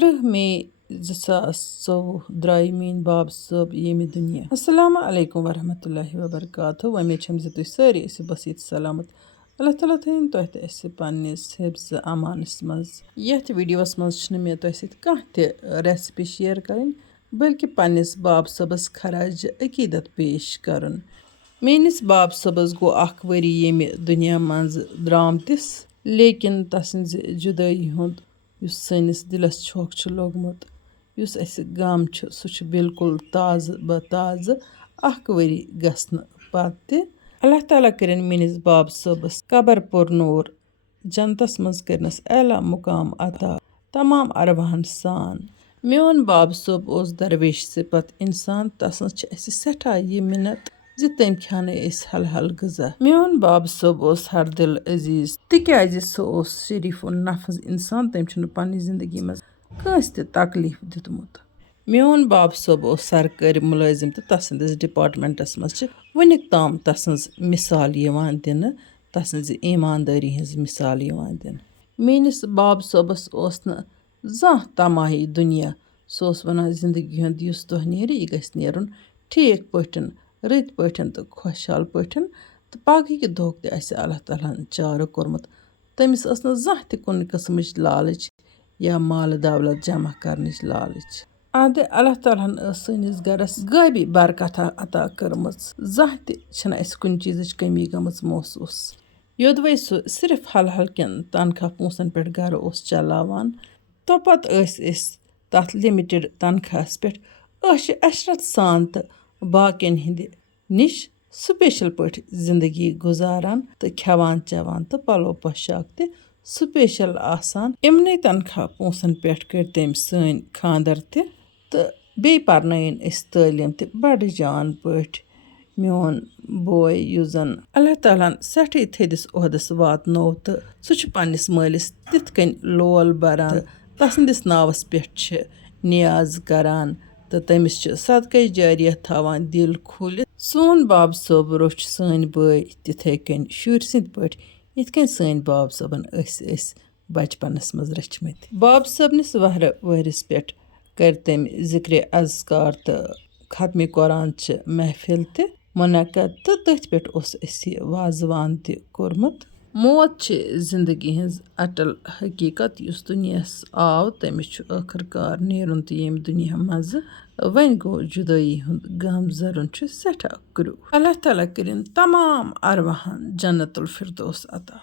13 مئی 2024 درٛاے میٛٲنۍ باب صٲب ییٚمہِ دُنیا. السلام علیکم ورحمتہ اللہ وبرکاتہ. وۄمید چھَم زِ تُہۍ سٲری ٲسِو بسیٖت سلامت. اللہ تعالیٰ تھٲیِن تۄہہِ تہِ اَسہِ پنٛنِس حِفظ امانَس منٛز. یَتھ ویٖڈیوَس منٛز چھِنہٕ مےٚ تۄہہِ سۭتۍ کانٛہہ تہِ ریسِپی شِیَر کَرٕنۍ بٔلکہِ پنٛنِس باب صٲبَس خراج عقیٖدت پیش کَرُن. میٛٲنِس باب صٲبَس گوٚو 1 ؤری ییٚمہِ دُنیا منٛز درٛامتِس، لیکِن تَسٕنٛزِ جُدٲیی ہُنٛد یُس سٲنِس دِلَس چھۄکھ چھُ لوٚگمُت، یُس اَسہِ غم چھُ، سُہ چھُ بِلکُل تازٕ بتازٕ 1 ؤری گژھنہٕ پتہٕ تہِ. اللہ تعالیٰ کٔرِنۍ میٛٲنِس باب صٲبَس قبر پُرنوٗر، جنتَس منٛز کٔرنَس اعلیٰ مُقام عطا تمام ارواحن سان. میون باب صٲب اوس درویش صِفت اِنسان. تَسٕنٛز چھِ اَسہِ سٮ۪ٹھاہ یہِ مِنت زِ تٔمۍ کھیٛانٲے أسۍ حلحل غذا. میون باب صٲب اوس ہر دِل عزیٖز تِکیٛازِ سُہ اوس شریٖف النفظ اِنسان. تٔمۍ چھُنہٕ پنٛنہِ زندگی منٛز کٲنٛسہِ تہِ تکلیٖف دیُتمُت. میون باب صٲب اوس سرکٲرۍ مُلٲزِم تہٕ تَسٕنٛدِس ڈِپاٹمٮ۪نٛٹَس منٛز چھِ وُنیُک تام تَسٕنٛز مِثال یِوان دِنہٕ، تَسٕنٛزِ ایٖماندٲری ہِنٛز مِثال یِوان دِنہٕ. میٛٲنِس باب صٲبَس اوس نہٕ زانٛہہ تماہی دُنیا. سُہ اوس وَنان زندگی ہُنٛد یُس دۄہ نیرِ یہِ گژھِ نیرُن ٹھیٖک پٲٹھۍ، رٕتۍ پٲٹھۍ تہٕ خۄشحال پٲٹھۍ، تہٕ پگہٕکہِ دۄہُک تہِ آسہِ اللہ تعالیٰ ہَن چارٕ کوٚرمُت. تٔمِس ٲس نہٕ زانٛہہ تہِ کُنہِ قٕسمٕچ لالٕچ یا مالہٕ دولت جمع کَرنٕچ لالٕچ. اَدٕ اللہ تعالیٰ ہَن ٲس سٲنِس گَرَس غٲبی برکتھا عطا کٔرمٕژ. زانٛہہ تہِ چھِنہٕ اَسہِ کُنہِ چیٖزٕچ کٔمی گٔمٕژ محسوٗس. یوٚدوَے سُہ صرف حلحل کٮ۪ن تنخواہ پونٛسَن پٮ۪ٹھ گَرٕ اوس چلاوان، توپتہٕ ٲسۍ أسۍ تَتھ لِمِٹِڈ تنخواہَس پٮ۪ٹھ عٲشہِ عشرت سان تہٕ باقیَن ہِنٛدِ نِش سُپیشل پٲٹھۍ زندگی گُزاران تہٕ کھٮ۪وان چٮ۪وان تہٕ پَلو پۄشاک تہِ سُپیشل آسان. یِمنٕے تنخواہ پونٛسَن پٮ۪ٹھ کٔرۍ تٔمۍ سٲنۍ خاندر تہِ تہٕ بیٚیہِ پرنٲیِن أسۍ تعلیٖم تہِ بَڑٕ جان پٲٹھۍ. میون بوے یُس زَن اللہ تعالیٰ ہَن سٮ۪ٹھٕے تھٔدِس عہدَس واتنوو تہٕ سُہ چھُ پنٛنِس مٲلِس تِتھ کٔنۍ لول بَران تہٕ تَسٕنٛدِس ناوَس پٮ۪ٹھ چھِ نِیاز کَران تہٕ تٔمِس چھِ صدقے جاریہ تھاوان دِل کھوٗلِتھ. سون باب صٲب روٚچھ سٲنۍ بٲے تِتھَے کٔنۍ شُرۍ سٕنٛدۍ پٲٹھۍ یِتھ کٔنۍ سٲنۍ باب صٲبَن أسۍ بَچپَنَس منٛز رٔچھمٕتۍ. باب صٲبنِس وَہرٕ وٲرِس پٮ۪ٹھ کٔرۍ تٔمۍ ذِکرِ اذکار تہٕ ختمِ قرآن چہِ محفِل تہِ مُنعقد تہٕ تٔتھۍ پٮ۪ٹھ اوس اَسہِ یہِ وازوان تہِ کوٚرمُت. موت چھِ زندگی ہِنٛز اَٹل حقیٖقت. یُس دُنیاہَس آو تٔمِس چھُ ٲخٕر کار نیرُن تہِ ییٚمہِ دُنیا منٛزٕ. وۄنۍ گوٚو جُدٲیی ہُنٛد غم زرُن چھُ سٮ۪ٹھاہ کرٛوٗ. اللہ تعالیٰ کٔرِنۍ تمام ارواحن جنت الفردوس عطا.